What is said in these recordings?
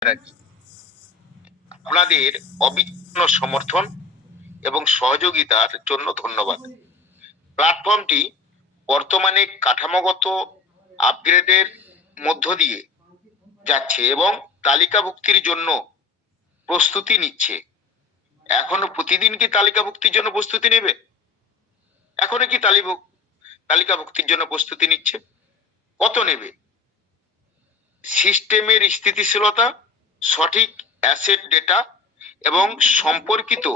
কি আপনাদের অবিচ্ছিন্ন সমর্থন এবং সহযোগিতার জন্য ধন্যবাদ। প্ল্যাটফর্মটি বর্তমানে কাঠামোগত আপগ্রেডের মধ্য দিয়ে যাচ্ছে এবং তালিকাভুক্তির জন্য প্রস্তুতি নিচ্ছে। এখনও প্রতিদিন কি তালিকাভুক্তির জন্য প্রস্তুতি নেবে? এখনও কি তালিভুক তালিকাভুক্তির জন্য প্রস্তুতি নিচ্ছে? কত নেবে? সিস্টেমের স্থিতিশীলতা সঠিক অ্যাসেট ডেটা এবং সম্পর্কিত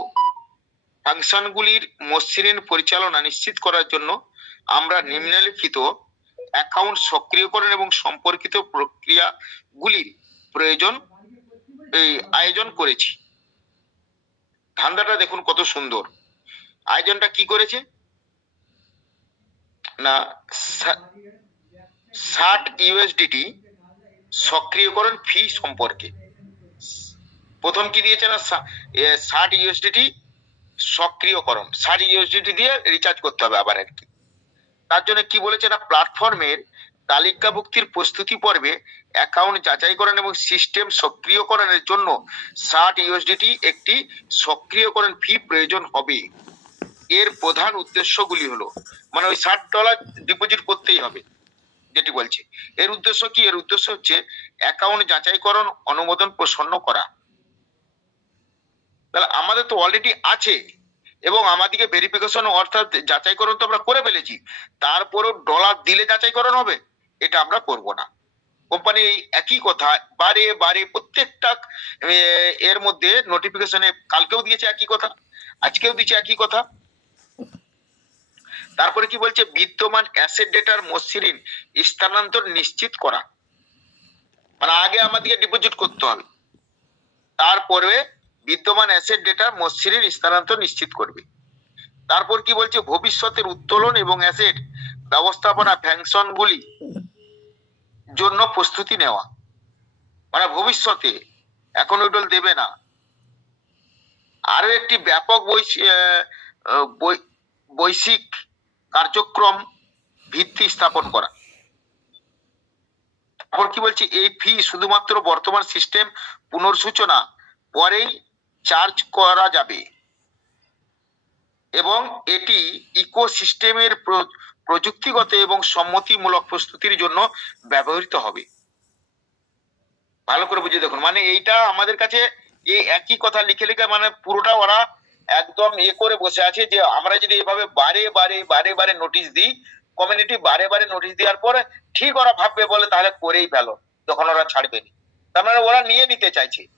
ফাংশনগুলির মসৃণ পরিচালনা নিশ্চিত করার জন্য আমরা নিম্নলিখিত অ্যাকাউন্ট সক্রিয়করণ এবং সম্পর্কিত প্রক্রিয়াগুলির প্রয়োজন, এই আয়োজন করেছি। ধান্দাটা দেখুন কত সুন্দর। আয়োজনটা কি করেছে? না ষাট ইউএসডিটি সক্রিয়করণ ফি সম্পর্কে। প্রথম কি দিয়েছে না? ষাট ইউএসডিটি সক্রিয়করণ। ষাট ইউএসডিটি দিয়ে রিচার্জ করতে হবে আবার আর কি তার জন্য কি বলেছে না? প্ল্যাটফর্মের তালিকাভুক্তির প্রস্তুতি পর্বে অ্যাকাউন্ট যাচাইকরণ এবং সিস্টেম সক্রিয়করণের জন্য ষাট ইউএসডিটি একটি সক্রিয়করণ ফি প্রয়োজন হবে। এর প্রধান উদ্দেশ্যগুলি হলো মানে ওই ষাট ডলার ডিপোজিট করতেই হবে, যেটি বলছে। এর উদ্দেশ্য কি? এর উদ্দেশ্য হচ্ছে অ্যাকাউন্ট যাচাইকরণ, অনুমোদন, প্রসন্ন করা। তাহলে আমাদের তো অলরেডি আছে এবং আমাদেরকে ভেরিফিকেশন অর্থাৎ যাচাইকরণ তো আমরা করে ফেলেছি। তারপরও ডলার দিলে যাচাইকরণ হবে, এটা আমরা করব না। কোম্পানি একই কথা, বারে বারে প্রত্যেকটা এর মধ্যে নোটিফিকেশনে কালকেও দিয়েছে একই কথা, আজকেও দিয়েছে একই কথা। তারপরে কি বলছে? বিদ্যমান অ্যাসেট ডেটার মসৃণ স্থানান্তর নিশ্চিত করা। মানে আগে আমাদেরকে ডিপোজিট করতে হবে। তারপরে বিদ্যমান অ্যাসেট ডেটা মসৃণ স্থানান্তর নিশ্চিত করবে। তারপর কি বলছে? ভবিষ্যতের উত্তোলন এবং অ্যাসেট ব্যবস্থাপনা ফ্যাংশনগুলি জন্য প্রস্তুতি নেওয়া। মানে ভবিষ্যতে, এখন ওইডল দেবে না। আরও একটি ব্যাপক বৈশ্বিক কার্যক্রম ভিত্তি স্থাপন করা। তারপর কি বলছি? এই ফি শুধুমাত্র বর্তমান সিস্টেম পুনর্সূচনা পরেই চার্জ করা যাবে। এবং এটি ইকোসিস্টেমের প্রযুক্তিগত এবং সম্মতিমূলক প্রস্তুতির জন্য ব্যবহৃত হবে। ভালো করে বুঝে দেখুন। মানে এইটা আমাদের কাছে এই একই কথা লিখে লিখে মানে পুরোটা ওরা একদম এ করে বসে আছে যে আমরা যদি এভাবে বারে বারে বারে বারে নোটিশ দিই কমিউনিটি বারে বারে নোটিশ দেওয়ার পরে ঠিক ওরা ভাববে বলে তাহলে করেই ফেলো, যখন ওরা ছাড়বে। তার মানে ওরা নিয়ে নিতে চাইছে।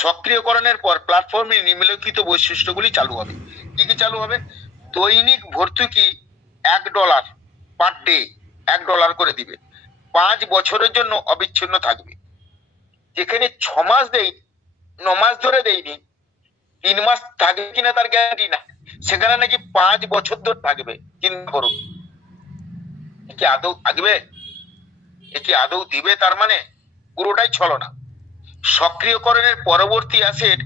সক্রিয়করণের পর প্ল্যাটফর্মে নিম্নলিখিত বৈশিষ্ট্যগুলি চালু হবে। কি কি চালু হবে? দৈনিক ভর্তুকি এক ডলার পার ডে এক ডলার করে দিবে। পাঁচ বছরের জন্য অবিচ্ছিন্ন থাকবে। যেখানে ছ মাস দেই, ন মাস ধরে দেয়নি তিন মাস থাকবে কিনা তার গ্যারান্টি না সেখানে নাকি পাঁচ বছর ধরে থাকবে, চিন্তা করুন। কি আদৌ থাকবে? এ কি আদৌ দিবে তার মানে? পুরোটাই ছলনা। সক্রিয়করণের পরবর্তী অ্যাসেট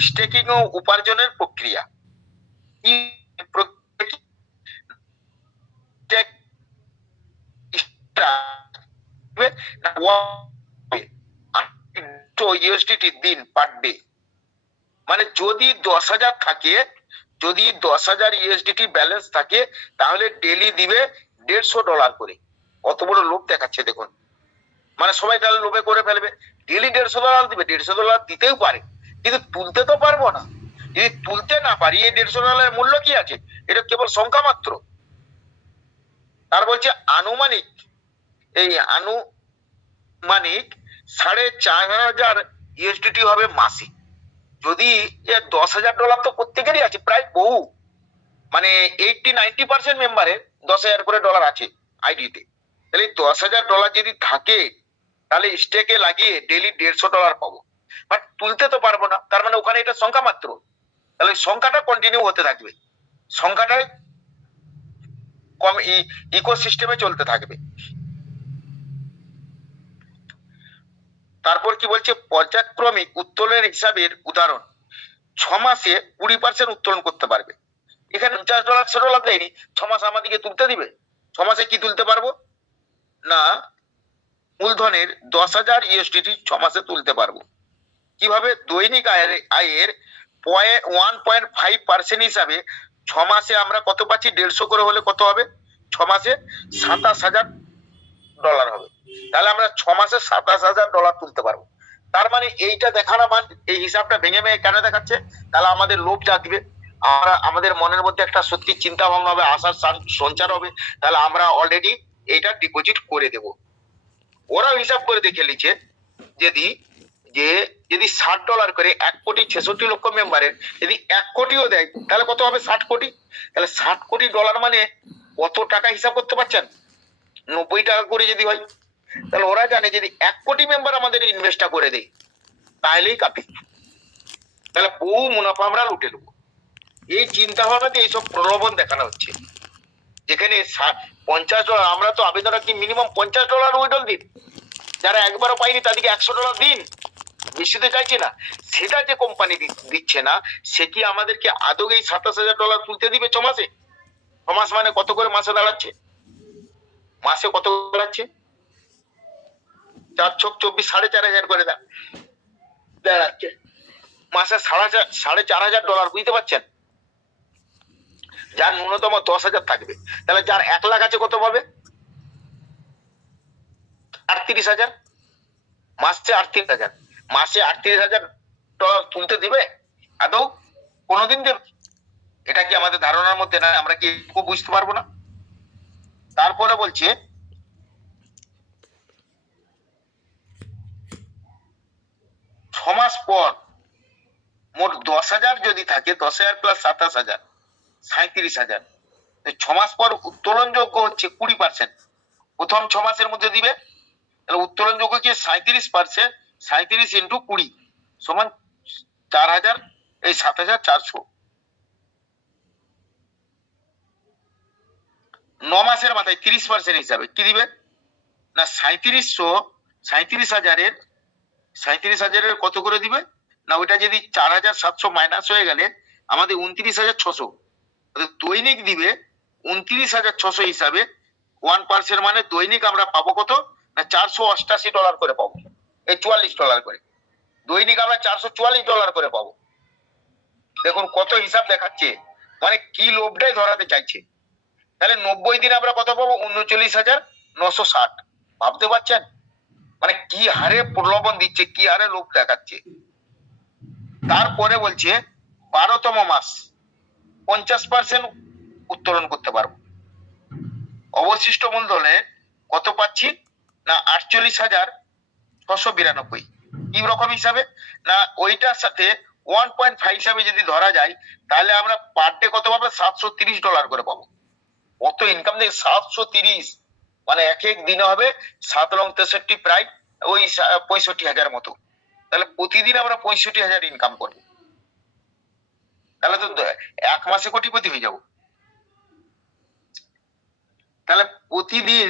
স্টেকিং ও উপার্জনের প্রক্রিয়া দিন পার ডে মানে যদি দশ হাজার থাকে, যদি দশ হাজার ইউএসডিটি ব্যালেন্স থাকে, তাহলে ডেলি দিবে দেড়শো ডলার করে। কত বড় লোভ দেখাচ্ছে দেখুন। মানে সবাই তাহলে লোভে করে ফেলবে। ডেলি দেড়শো ডলার দিবে, দেড়শো ডলার দিতেও পারে। কিন্তু তুলতে তো পারব না। যদি তুলতে না পারি, এই দেড়শো ডলারের মূল্য কি আছে? এটা কেবল সংখ্যা মাত্র। তার বলছে, আনুমানিক, এই আনুমানিক সাড়ে চার হাজার ইউএসডিটি হবে মাসিক। যদি দশ হাজার ডলার তো প্রত্যেকেরই আছে, প্রায় বহু। মানে এইটটি, নাইনটি পার্সেন্ট মেম্বারের দশ হাজার করে ডলার আছে আইডিতে। তাহলে দশ হাজার ডলার যদি থাকে তাহলে স্টেকে লাগিয়ে ডেলি দেড়শো ডলার পাবো। বাট তুলতে তো পারব না, তার মানে ওখানে এটা সংখ্যা মাত্র। তাহলে সংখ্যাটা কন্টিনিউ হতে থাকবে। সংখ্যাটাই কম ইকোসিস্টেমে চলতে থাকবে। তারপর কি বলছে? পর্যায়ক্রমিক উত্তোলনের হিসাবের উদাহরণ। ছ মাসে কুড়ি পার্সেন্ট উত্তোলন করতে পারবে। এখানে পঞ্চাশ ডলার একশো ডলার দেয়নি ছ মাস আমাদেরকে তুলতে দিবে। ছ মাসে কি তুলতে পারব? না মূলধনের দশ হাজার ইউএসডিটি ছ মাসে তুলতে পারব। কীভাবে দৈনিক আয়ের আয়ের ওয়ান পয়েন্ট ফাইভ পার্সেন্ট হিসাবে ছ মাসে আমরা কত পাচ্ছি? দেড়শো করে হলে কত হবে? ছ মাসে সাতাশ হাজার ডলার হবে। তাহলে আমরা ছ মাসে সাতাশ হাজার ডলার তুলতে পারব। তার মানে এইটা দেখানো মান এই হিসাবটা ভেঙে ভেঙে কেন দেখাচ্ছে? তাহলে আমাদের লোভ জাগবে। আমরা, আমাদের মনের মধ্যে একটা সত্যি চিন্তা ভাবনা হবে, আশার সঞ্চার হবে। তাহলে আমরা অলরেডি এটা ডিপোজিট করে দেব। ওরাও হিসাব করে দেখে নিচ্ছে যদি, যে যদি ষাট ডলার করে এক কোটি ছেষট্টি লক্ষ মেম্বারের যদি এক কোটিও দেয়, তাহলে কত হবে ষাট কোটি? তাহলে ষাট কোটি ডলার মানে কত টাকা হিসাব করতে পারছেন? নব্বই টাকা করে যদি হয়, তাহলে ওরা জানে যদি এক কোটি মেম্বার আমাদের ইনভেস্টটা করে দেয় তাহলেই কাপি তাহলে বহু মুনাফা আমরা লুটে নেব। এই চিন্তা ভাবনাতে এইসব প্রলোভন দেখানো হচ্ছে। যেখানে পঞ্চাশ ডলার, আমরা তো আবেদন রাখি মিনিমাম পঞ্চাশ ডলার উইডল দিন। যারা একবারও পাইনি তাদেরকে একশো ডলার দিন। বেশি তো চাইছে না। সেটা যে কোম্পানি দিচ্ছে না, সে কি আমাদেরকে আদৌ এই সাতাশ হাজার ডলার তুলতে দিবে ছ মাসে? ছ মাস মানে কত করে মাসে দাঁড়াচ্ছে? মাসে কত দাঁড়াচ্ছে? চার ছক চব্বিশ, সাড়ে চার হাজার করে দাঁড়াচ্ছে। মাসে সাড়ে চার সাড়ে চার হাজার ডলার, বুঝতে পারছেন? যার ন্যূনতম দশ হাজার থাকবে। তাহলে যার এক লাখ আছে কত পাবে? আটত্রিশ হাজার। মাসে আটত্রিশ হাজার। মাসে আটত্রিশ হাজার ডলার তুলতে দিবে? আদৌ? কোনোদিন দেবে এটা কি আমাদের ধারণার মধ্যে না, আমরা কি বুঝতে পারব না? তারপরে বলছে, ছ মাস পর মোট দশ হাজার যদি থাকে, দশ হাজার প্লাস সাতাশ হাজার সাঁত্রিশ হাজার। তো ছ মাস পর উত্তোলনযোগ্য হচ্ছে কুড়ি পার্সেন্ট প্রথম ছ মাসের মধ্যে দিবে। তাহলে উত্তোলনযোগ্য কি? সাঁত্রিশ পার্সেন্ট সাঁত্রিশ ইন্টু কুড়ি সমান চার হাজার, এই সাত হাজার চারশো। ন মাসের মাথায় তিরিশ পার্সেন্ট হিসাবে কি দিবে? না সাঁত্রিশশো সাঁত্রিশ হাজারের সাঁত্রিশ হাজারের কত করে দিবে? না, ওইটা যদি চার হাজার সাতশো মাইনাস হয়ে গেলে আমাদের উনত্রিশ হাজার ছশো। দৈনিক দিবে উনত্রিশ হাজার ছশো হিসাবে। ওয়ান পার্সেন্ট মানে দৈনিক আমরা পাবো কত? না, চারশো অষ্টাশি ডলার করে পাবো। এই চুয়াল্লিশ ডলার করে। দৈনিক আমরা চারশো চুয়াল্লিশ ডলার করে পাবো। দেখুন কত হিসাব দেখাচ্ছে। মানে কি লোভটাই ধরাতে চাইছে। তাহলে নব্বই দিন আমরা কত পাবো? উনচল্লিশ হাজার নশো ষাট। ভাবতে পারছেন? মানে কি হারে প্রলোভন দিচ্ছে, কি হারে লোভ দেখাচ্ছে। তারপরে বলছে বারোতম মাস। পঞ্চাশ পার্সেন্ট উত্তোলন করতে পারব। অবশিষ্ট মূলধনে কত পাচ্ছি? না, আটচল্লিশ হাজার ছশো বিরানব্বই। কি রকম হিসাবে? না, ওইটার সাথে ওয়ান পয়েন্ট ফাইভ হিসাবে যদি ধরা যায়, তাহলে আমরা পার ডে কত পাবো? সাতশো তিরিশ ডলার করে পাবো। কত ইনকাম দেখে সাতশো তিরিশ। মানে এক এক দিনে হবে সাত লং তেষট্টি প্রায় ওই পঁয়ষট্টি হাজার মতো। তাহলে প্রতিদিন আমরা পঁয়ষট্টি হাজার ইনকাম করব। তাহলে তো এক মাসে কোটিপতি হয়ে যাব। তাহলে প্রতিদিন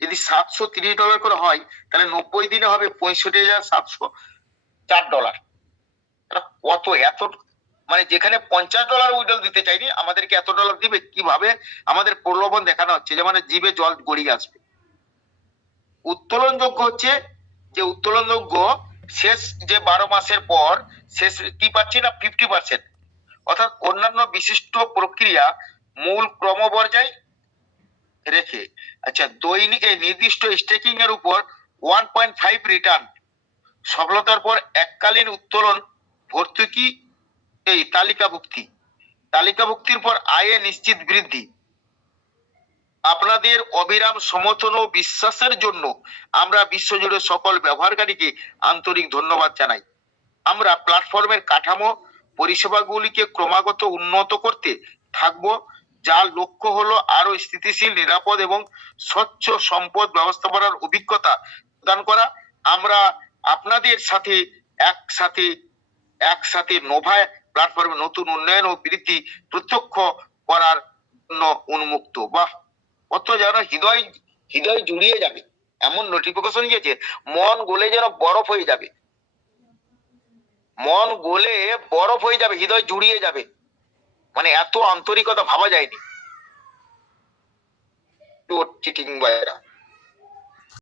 যদি সাতশো তিরিশ ডলার করে হয়, তাহলে নব্বই দিনে হবে পঁয়ষট্টি হাজার সাতশো চার ডলার কত? এত মানে যেখানে পঞ্চাশ ডলার উইডল দিতে চাইনি, আমাদেরকে এত ডলার দিবে? কীভাবে আমাদের প্রলোভন দেখানো হচ্ছে? যে মানে জিভে জল গড়িয়ে আসবে। উত্তোলনযোগ্য হচ্ছে যে উত্তোলনযোগ্য শেষ যে বারো মাসের পর, শেষ কি পাচ্ছি না? ফিফটি পার্সেন্ট অর্থাৎ অন্যান্য বিশিষ্ট প্রক্রিয়া মূল ক্রম ক্রমপর্যায় রেখে। আচ্ছা দৈনিক এই নির্দিষ্ট স্টেকিং এর উপর ওয়ান পয়েন্ট ফাইভ রিটার্ন সফলতার পর এককালীন উত্তোলন ভর্তুকি এই তালিকাভুক্তি। তালিকাভুক্তির পর আয়ে নিশ্চিত বৃদ্ধি। আপনাদের অবিরাম সমর্থন ও বিশ্বাসের জন্য আমরা বিশ্বজুড়ে সকল ব্যবহারকারীকে আন্তরিক ধন্যবাদ জানাই। আমরা প্ল্যাটফর্মের কাঠামো পরিষেবাগুলিকে ক্রমাগত উন্নত করতে থাকব যার লক্ষ্য হলো আরও স্থিতিশীল, নিরাপদ এবং স্বচ্ছ সম্পদ ব্যবস্থাপনার অভিজ্ঞতা প্রদান করা। আমরা আপনাদের সাথে একসাথে একসাথে নোভায় প্ল্যাটফর্মে নতুন উন্নয়ন ও বৃদ্ধি প্রত্যক্ষ করার জন্য উন্মুক্ত। বাহ! কত যেন হৃদয় হৃদয় জুড়িয়ে যাবে। এমন নোটিফিকেশন গিয়েছে, মন গলে যেন বরফ হয়ে যাবে। মন গলে বরফ হয়ে যাবে, হৃদয় জুড়িয়ে যাবে। মানে এত আন্তরিকতা ভাবা যায়নি। চিটিং বাইরা